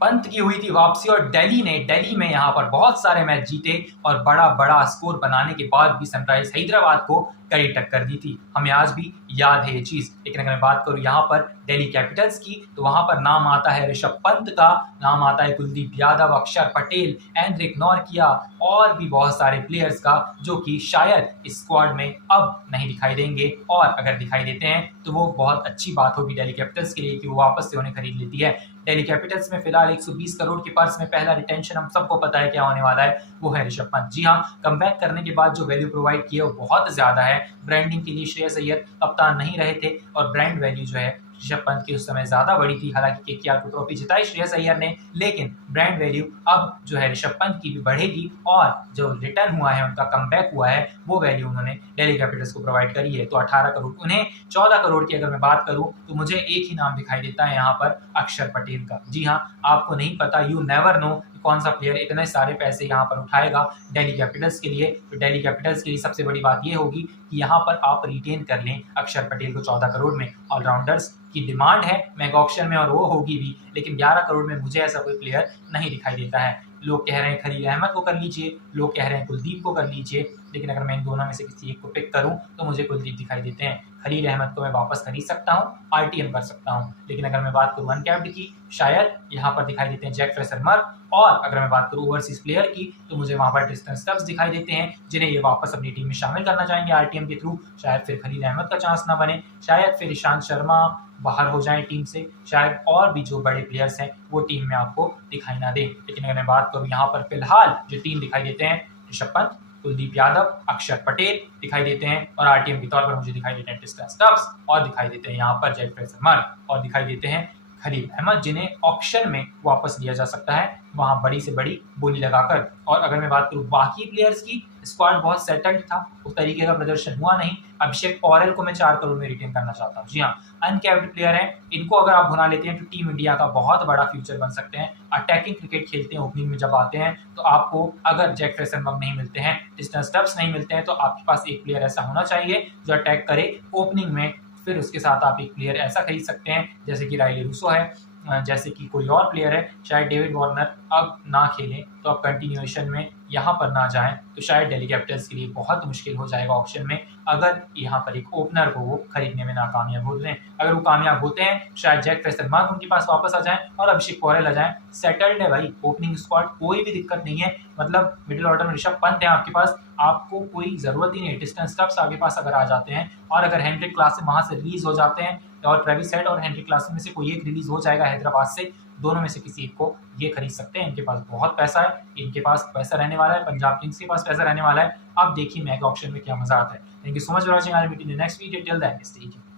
पंत की हुई थी वापसी और दिल्ली में यहाँ पर बहुत सारे मैच जीते और बड़ा बड़ा स्कोर बनाने के बाद भी सनराइज हैदराबाद को कड़ी टक्कर दी थी। हमें आज भी याद है ये चीज। लेकिन अगर मैं बात करूं यहाँ पर दिल्ली कैपिटल्स की, तो वहां पर नाम आता है ऋषभ पंत का, नाम आता है कुलदीप यादव, अक्षर पटेल, एंड्रिक नॉर्किया और भी बहुत सारे प्लेयर्स का, जो कि शायद इस स्क्वाड में अब नहीं दिखाई देंगे। और अगर दिखाई देते हैं तो वो बहुत अच्छी बात होगी दिल्ली कैपिटल्स के लिए कि वो वापस से उन्हें खरीद लेती है। दिल्ली कैपिटल्स में फिलहाल 120 करोड़ के पर्स में पहला रिटेंशन हम सबको पता है क्या होने वाला है, वो है ऋषभ पंत। जी हाँ, कमबैक करने के बाद जो वैल्यू प्रोवाइड की है वो बहुत ज्यादा है। ब्रांडिंग के लिए श्रेयस अय्यर कप्तान नहीं रहे थे और ब्रांड वैल्यू जो है ऋषभ पंत की उस समय ज्यादा बड़ी थी। हालांकि केकेआर को ट्रॉफी जिताई श्रेयस अय्यर ने, लेकिन ब्रांड वैल्यू अब जो है ऋषभ पंत की भी बढ़ेगी और जो रिटर्न हुआ है, उनका कमबैक हुआ है, वो वैल्यू उन्होंने दिल्ली कैपिटल्स को प्रोवाइड करी है। तो 18 करोड़ उन्हें 14 करोड़ की अगर मैं बात करूं तो मुझे एक ही नाम दिखाई देता है यहाँ पर, अक्षर पटेल का। जी हाँ, आपको नहीं पता, यू नेवर नो कौन सा प्लेयर इतने सारे पैसे यहाँ पर उठाएगा दिल्ली कैपिटल्स के लिए। तो दिल्ली कैपिटल्स के लिए सबसे बड़ी बात यह होगी कि यहाँ पर आप रिटेन कर लें अक्षर पटेल को 14 करोड़ में। ऑलराउंडर्स की डिमांड है मेगा ऑक्शन में और वो होगी भी, लेकिन 11 करोड़ में मुझे ऐसा कोई प्लेयर नहीं दिखाई देता है। लोग कह रहे हैं खलील अहमद को कर लीजिए, लोग कह रहे हैं कुलदीप को कर लीजिए, लेकिन अगर मैं इन दोनों में से किसी एक को पिक करूं तो मुझे कुलदीप दिखाई देते हैं। खलील अहमद को मैं वापस खरीद सकता हूं, आरटीएम कर सकता हूं, लेकिन अगर मैं बात करूं अनकैप्ड की, शायद यहाँ पर दिखाई देते हैं जैक फ्रेशर मर्फ। और अगर मैं बात करूं ओवरसीज प्लेयर की, तो मुझे वहां पर ट्रिस्टन स्टब्स दिखाई देते हैं, जिन्हें ये वापस अपनी टीम में शामिल करना चाहेंगे आरटीएम के थ्रू। शायद फिर खलील अहमद का चांस ना बने, शायद फिर ईशांत शर्मा बाहर हो जाए टीम से, शायद और भी जो बड़े प्लेयर्स हैं वो टीम में आपको दिखाई ना दे। लेकिन अगर मैं बात करूं यहाँ पर फिलहाल जो टीम दिखाई देते हैं, ऋषभ पंत, कुलदीप यादव, अक्षर पटेल दिखाई देते हैं और आरटीएम के तौर पर मुझे दिखाई देते हैं ट्रिस्टन स्टब्स और दिखाई देते हैं यहाँ पर जैक फ्रेशर मर्फ और दिखाई देते हैं खलील अहमद, जिन्हें ऑक्शन में वापस लिया जा सकता है वहां बड़ी से बड़ी बोली लगाकर। और अगर मैं बात करूं बाकी प्लेयर्स की, स्क्वाड बहुत सेटल्ड था, उस तरीके का प्रदर्शन हुआ नहीं। अभिषेक पौरेल को मैं 4 करोड़ में रिटेन करना चाहता हूँ। जी हाँ, अनकैप्ड प्लेयर है, इनको अगर आप भुना लेते हैं तो टीम इंडिया का बहुत बड़ा फ्यूचर बन सकते हैं। अटैकिंग क्रिकेट खेलते हैं, ओपनिंग में जब आते हैं तो आपको अगर जैक फ्रेशर मर्फ नहीं मिलते हैं, ट्रिस्टन स्टब्स नहीं मिलते हैं, तो आपके पास एक प्लेयर ऐसा होना चाहिए जो अटैक करे ओपनिंग में। फिर उसके साथ आप एक प्लेयर ऐसा खरीद सकते हैं जैसे कि राइली रूसो है, जैसे कि कोई और प्लेयर है। शायद डेविड वार्नर अब ना खेलें तो अब कंटिन्यूएशन में यहाँ पर ना जाएं, तो शायद दिल्ली कैपिटल्स के लिए बहुत मुश्किल हो जाएगा ऑक्शन में अगर यहाँ पर एक ओपनर को वो खरीदने में नाकामयाब होते हैं। अगर वो कामयाब होते हैं, शायद जैक फ्रेशर मर्फ उनके पास वापस आ जाएं और अभिषेक पौरेल आ जाएं। सेटल्ड है भाई ओपनिंग स्क्वाड, कोई भी दिक्कत नहीं है। मतलब मिडिल ऑर्डर में ऋषभ पंत है आपके पास, आपको कोई जरूरत ही नहीं। ट्रिस्टन स्टब्स आपके पास अगर आ जाते हैं और अगर हेनरिक क्लासन वहां से रिलीज हो जाते हैं और ट्रेविस हेड और हेनरिक क्लासन में से कोई एक रिलीज हो जाएगा हैदराबाद से, दोनों में से किसी एक को ये खरीद सकते हैं। इनके पास बहुत पैसा है, इनके पास पैसा रहने वाला है, पंजाब किंग्स के पास पैसा रहने वाला है। अब देखिए मेगा ऑक्शन में क्या मजा आता है। Thank you so much for watching, I will meet in the next video, till then stay tuned.